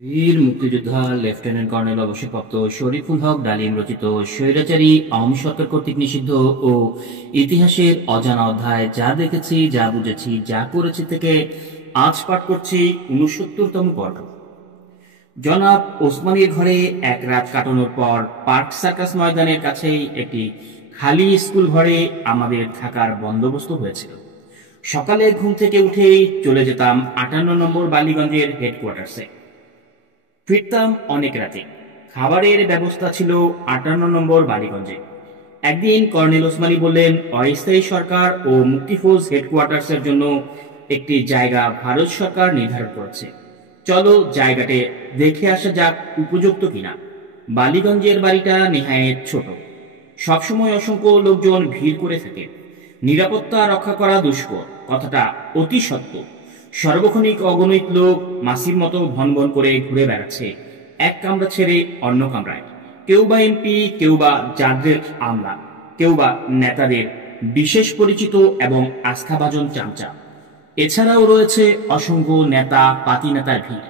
বীর মুক্তিযোদ্ধা lieutenant colonel অবসরপ্রাপ্ত শরীফুল হক ডালিম রচিত স্বৈরাচারী আওয়ামী সরকার কর্তৃক নিষিদ্ধ ও ইতিহাসের অজানা অধ্যায় যা দেখেছি, যা বুঝেছি, যা করেছি থেকে আজ পাঠ করছি ৬৯তম পর্ব। জনাব ওসমানীর ঘরে এক রাত কাটানোর পর পার্ক সার্কাস ময়দানের কাছেই একটি খালি স্কুল ঘরে আমাদের থাকার বন্দোবস্ত হয়েছিল। সকালে ঘুম থেকে উঠেই চলে যেতাম ৫৮ নম্বর বালিগঞ্জের হেডকোয়ার্টার্সে। ফিরতাম অনেক রাতে। খাবারের ব্যবস্থা ছিল ৫৮ নম্বর বালিগঞ্জে। একদিন কর্নেল ওসমানী বললেন, অস্থায়ী সরকার ও মুক্তিফৌজ হেডকোয়ার্টার্সের জন্য একটি জায়গা ভারত সরকার নির্ধারণ করেছে, চলো জায়গাটি দেখে আসা যাক উপযুক্ত কিনা। বালিগঞ্জের বাড়িটা নেহায়েত ছোট, সবসময় অসংখ্য লোকজন ভিড় করে থাকে। নিরাপত্তা রক্ষা করা দুষ্কর, কথাটা অতি সত্য। সর্বক্ষণিক অগণিত লোক মাসির মতো ভন ভন করে ঘুরে বেড়াচ্ছে এক কামরা ছেড়ে অন্য কামরায়। কেউ বা এমপি, কেউ বা জাজের আমলা, কেউ বা নেতাদের বিশেষ পরিচিত এবং আস্থাভাজন চামচা। এছাড়াও রয়েছে অসংখ্য নেতা পাতি নেতার ভিড়।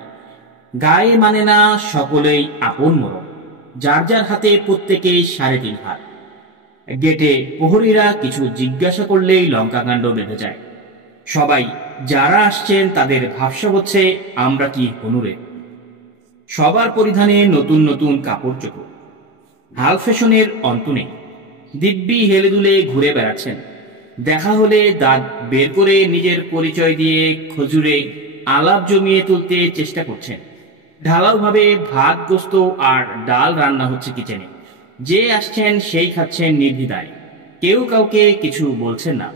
গায়ে মানে না সকলেই আপন মরণ, যার যার হাতে প্রত্যেকেই ৩.৫ হাত। গেটে প্রহরীরা কিছু জিজ্ঞাসা করলেই লঙ্কাকাণ্ড বেঁধে যায়। সবাই যারা আসছেন তাদের ভাবসা হচ্ছে আমরা কি হনুরে। সবার পরিধানে নতুন নতুন কাপড় চোপড়, হাল ফ্যাশনের অন্ত নেই। দিব্যি হেলে দুলে ঘুরে বেড়াচ্ছেন। দেখা হলে দাঁত বের করে নিজের পরিচয় দিয়ে খজুরে আলাপ জমিয়ে তুলতে চেষ্টা করছেন। ঢালাওভাবে ভাত, গোস্ত আর ডাল রান্না হচ্ছে কিচেনে। যে আসছেন সেই খাচ্ছেন নির্দ্বিধায়, কেউ কাউকে কিছু বলছেন না।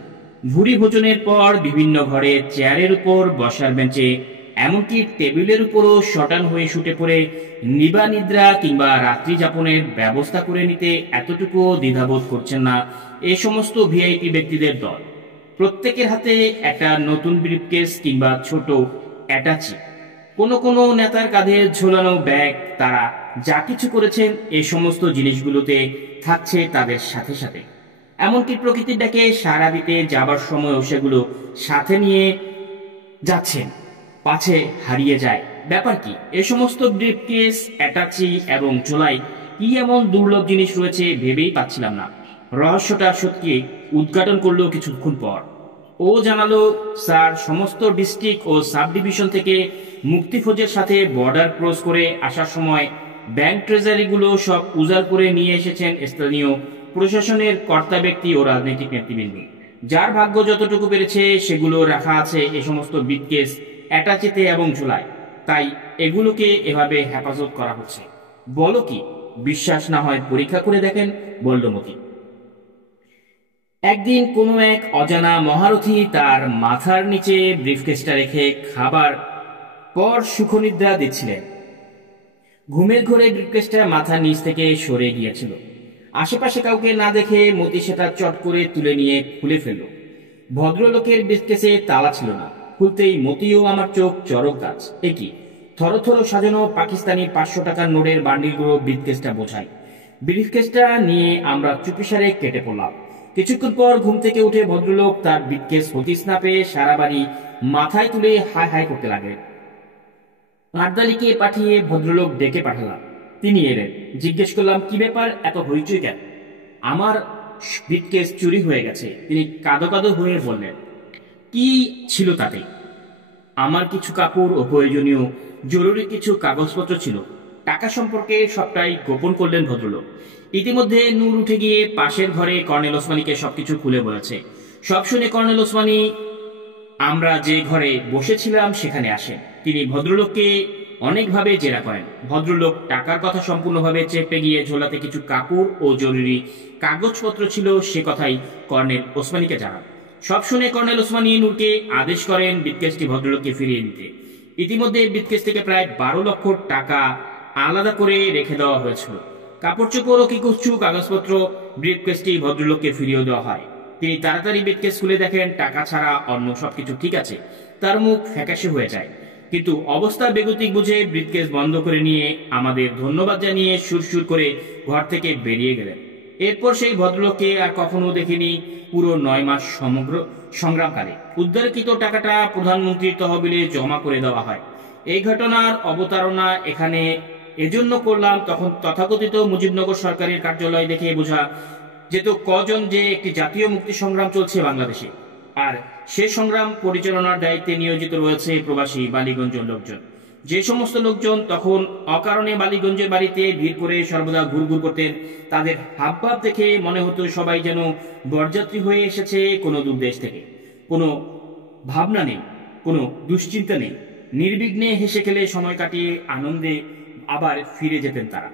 ভুরি ভোজনের পর বিভিন্ন ঘরে চেয়ারের উপর, বসার বেঞ্চে, এমনকি টেবিলের উপরও শটান হয়ে শুটে পড়ে নিবা নিদ্রা কিংবা রাত্রি যাপনের ব্যবস্থা করে নিতে এতটুকুও দ্বিধাবোধ করছেন না এই সমস্ত ভিআইপি ব্যক্তিদের দল। প্রত্যেকের হাতে একটা নতুন ব্রিফকেস কিংবা ছোট অ্যাটাচি। কোনো কোনো নেতার কাঁধে ঝোলানো ব্যাগ। তারা যা কিছু করেছেন এই সমস্ত জিনিসগুলোতে থাকছে তাদের সাথে সাথে। এমনকি প্রকৃতির ডাকে সাড়া দিতে যাবার সময়ও সেগুলো সাথে নিয়ে যাচ্ছেন, পাছে হারিয়ে যায়। ব্যাপার কি? এ সমস্ত ব্রিফকেস, অ্যাটাচি এবং ঝোলাই কি এমন দুর্লভ জিনিস রয়েছে ভেবেই পাচ্ছিলাম না। রহস্যটা সত্যি উদ্ঘাটন করলো কিছুক্ষণ পর। ও জানালো, স্যার, সমস্ত ডিস্ট্রিক্ট ও সাব ডিভিশন থেকে মুক্তিফৌজের সাথে বর্ডার ক্রস করে আসার সময় ব্যাংক ট্রেজারিগুলো সব উজাড় করে নিয়ে এসেছেন স্থানীয় প্রশাসনের কর্তা ব্যক্তি ও রাজনৈতিক নেতৃবৃন্দ। যার ভাগ্য যতটুকু পেরেছে সেগুলো রাখা আছে এ সমস্ত ব্রিফকেস, অ্যাটাচিতে এবং ঝুলায়। তাই এগুলোকে এভাবে হেফাজত করা হচ্ছে। বলো কি? বিশ্বাস না হয় পরীক্ষা করে দেখেন, বলল মতি। একদিন কোনো এক অজানা মহারথী তার মাথার নিচে ব্রিফকেসটা রেখে খাবার পর সুখনিদ্রা দিচ্ছিলেন। ঘুমের ঘোরে ব্রিফকেসটা মাথার নিচ থেকে সরে গিয়েছিল। আশেপাশে কাউকে না দেখে মতি সেটা চট করে তুলে নিয়ে খুলে ফেলল। ভদ্রলোকের ব্রিফকেসে তালা ছিল না। খুলতেই মতিও আমার চোখ চরক গাছ। একই থরথর সাজানো পাকিস্তানি ৫০০ টাকার নোটের বান্ডিলগুলো ব্রিফকেসটা বোঝায়। ব্রিফকেসটা নিয়ে আমরা চুপিসারে কেটে পড়লাম। কিছুক্ষণ পর ঘুম থেকে উঠে ভদ্রলোক তার ব্রিফকেস হতিস না পেয়ে সারা বাড়ি মাথায় তুলে হাই হাই করতে লাগলেন। কার্দালিকে পাঠিয়ে ভদ্রলোক ডেকে পাঠালাম। তিনি এলেন। জিজ্ঞেস করলাম, কি ব্যাপার, এত হইচই কেন? আমার ব্রিফকেস চুরি হয়ে গেছে, তিনি কাঁদো কাঁদো হয়ে বললেন। কি ছিল তাতে? আমার কিছু কাপড় ও প্রয়োজনীয় জরুরি কিছু কাগজপত্র ছিল। টাকা সম্পর্কে সবটাই গোপন করলেন ভদ্রলোক। ইতিমধ্যে নূর উঠে গিয়ে পাশের ঘরে কর্নেল ওসমানীকে সবকিছু খুলে বলেছে। সব শুনে কর্নেল ওসমানী আমরা যে ঘরে বসেছিলাম সেখানে আসেন। তিনি ভদ্রলোককে অনেকভাবে জেরা করেন। ভদ্রলোক টাকার কথা সম্পূর্ণভাবে চেপে গিয়ে ঝোলাতে কিছু কাপড় ও জরুরি কাগজপত্র ছিল সে কথাই কর্নেল ওসমানীকে জানান। সব শুনে কর্নেল ওসমানী নূরকে আদেশ করেন ব্রিফকেসটি ভদ্রলোককে ফিরিয়ে দিতে। ইতিমধ্যে ব্রিফকেস থেকে প্রায় ১২ লক্ষ টাকা আলাদা করে রেখে দেওয়া হয়েছিল। কাপড় চোপড় ও কিছু কাগজপত্র ব্রিফকেসটি ভদ্রলোককে ফিরিয়ে দেওয়া হয়। তিনি তাড়াতাড়ি ব্রিফকেস খুলে দেখেন টাকা ছাড়া অন্য সবকিছু ঠিক আছে। তার মুখ ফ্যাকাশে হয়ে যায়, কিন্তু অবস্থা বেগতিক বুঝে ব্রিফকেস বন্ধ করে নিয়ে আমাদের ধন্যবাদ জানিয়ে সুরসুর করে ঘর থেকে বেরিয়ে গেলেন। এরপর সেই ভদ্রলোককে আর কখনো দেখিনি পুরো ৯ মাস সমগ্র সংগ্রামকালে। উদ্ধারকৃত টাকাটা প্রধানমন্ত্রীর তহবিলে জমা করে দেওয়া হয়। এই ঘটনার অবতারণা এখানে এজন্য করলাম, তখন তথাকথিত মুজিবনগর সরকারের কার্যালয় দেখে বোঝা যেত কজন যে একটি জাতীয় মুক্তি সংগ্রাম চলছে বাংলাদেশে, আর সে সংগ্রাম পরিচালনার দায়িত্বে নিয়োজিত রয়েছে প্রবাসী বালিগঞ্জের লোকজন। যে সমস্ত লোকজন তখন অকারণে বালিগঞ্জের বাড়িতে ভিড় করে সর্বদা ঘুরঘুর করতেন, তাদের হাবভাব দেখে মনে হতো সবাই যেন বরযাত্রী হয়ে এসেছে কোনো দূর দেশ থেকে। কোনো ভাবনা নেই, কোনো দুশ্চিন্তা নেই, নির্বিঘ্নে হেসে খেলে সময় কাটিয়ে আনন্দে আবার ফিরে যেতেন তারা।